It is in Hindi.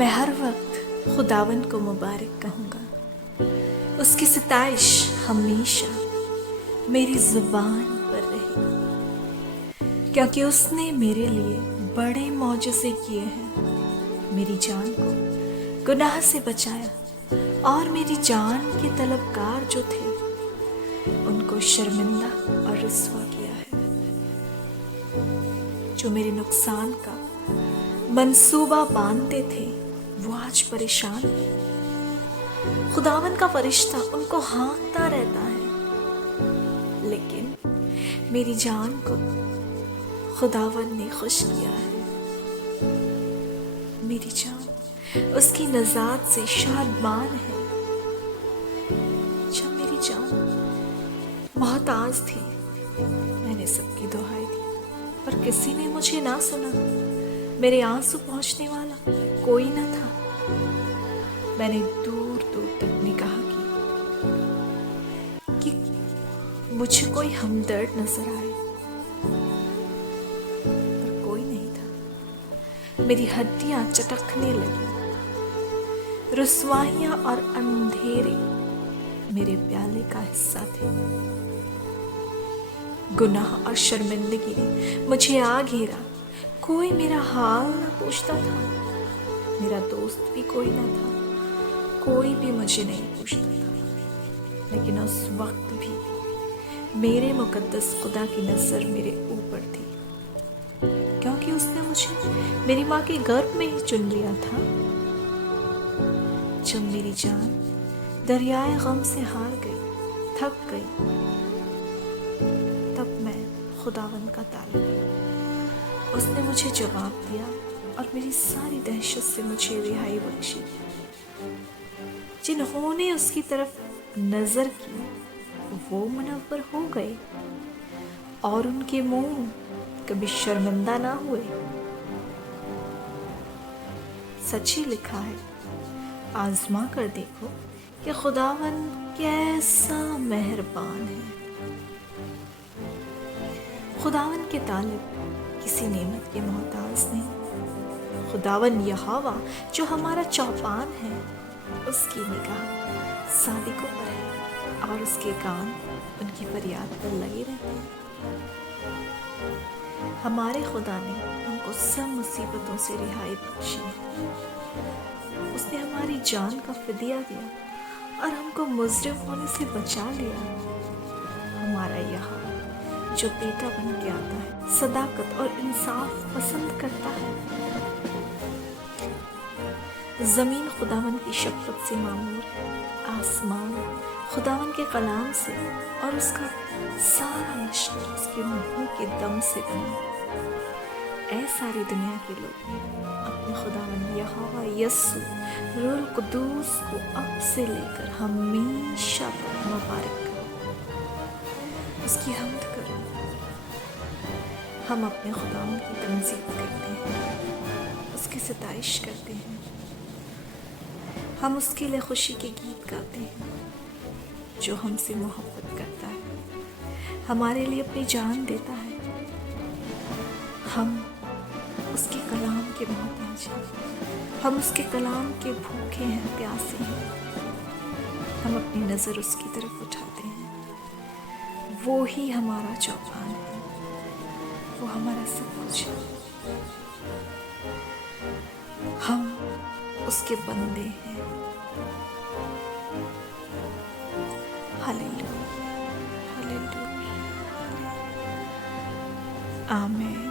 मैं हर वक्त खुदावन को मुबारक कहूँगा। उसकी सिताइश हमेशा मेरी जुबान पर रही, क्योंकि उसने मेरे लिए बड़े मौजज़े किए हैं। मेरी जान को गुनाह से बचाया और मेरी जान के तलबगार जो थे उनको शर्मिंदा और रुस्वा किया है। जो मेरे नुकसान का मंसूबा बांधते थे वो आज परेशान है। खुदावन का फरिश्ता उनको हाँकता रहता है, लेकिन मेरी जान को खुदावन ने खुश किया है। मेरी जान उसकी नजात से शादमान है। जब मेरी जान मोहताज थी मैंने सबकी दुहाई दी, पर किसी ने मुझे ना सुना। मेरे आंसू पहुंचने वाला कोई ना था। मैंने दूर दूर तक निगाह की कि मुझे कोई हमदर्द नजर आए, पर कोई नहीं था। मेरी हड्डियां चटकने लगी। रुस्वाइयां और अंधेरे मेरे प्याले का हिस्सा थे। गुनाह और शर्मिंदगी ने मुझे आ घेरा। कोई मेरा हाल ना पूछता था। मेरा दोस्त भी कोई ना था। कोई भी मुझे नहीं पूछता था। लेकिन उस वक्त भी मेरे मुकद्दस खुदा की नजर मेरे ऊपर थी, क्योंकि उसने मुझे मेरी माँ के गर्भ में ही चुन लिया था। जब मेरी जान दरियाए गम से हार गई, थक गई, तब मैं खुदावन का तालिब। उसने मुझे जवाब दिया और मेरी सारी दहशत से मुझे रिहाई बख्शी। जिन्होंने उसकी तरफ नजर की वो मुनव्वर हो गए और उनके मुंह कभी शर्मिंदा ना हुए। सच ही लिखा है, आजमा कर देखो कि खुदावन कैसा मेहरबान है। खुदावन के तालिब किसी नेमत के मोहताज नहीं। खुदावन यहोवा जो हमारा चौपान है, उसकी निगाह सादिकों पर है और उसके कान उनकी फरियाद पर लगे रहते हैं। हमारे खुदा ने हमको सब मुसीबतों से रिहाई बख्शी है। उसने हमारी जान का फिदिया दिया और हमको मुजरिम होने से बचा लिया। हमारा यहोवा जो बेटा बन के आता है, सदाकत और इंसाफ पसंद करता है। जमीन खुदावन की शफ़क़त से मामूर है। आसमान खुदावन के कलाम से और उसका सारा लश्कर उसके मुंह के दम से बना। ऐ सारी दुनिया के लोग अपने खुदावन यहोवा यस्सु रूहुल कुद्दूस को अब से लेकर हमेशा तक मुबारक करो, उसकी हम्द करो। हम अपने खुदावन की तंज़ीम करते हैं, उसकी सिताइश करते हैं। हम उसके लिए खुशी के गीत गाते हैं, जो हमसे मोहब्बत करता है, हमारे लिए अपनी जान देता है। हम उसके कलाम के मोहताज हैं। हम उसके कलाम के भूखे हैं, प्यासे हैं। हम अपनी नज़र उसकी तरफ उठाते हैं। वो ही हमारा चौपान है, वो हमारा सब कुछ है। हम उसके बंदे हैं। हालेलुया, हालेलुया, आमीन।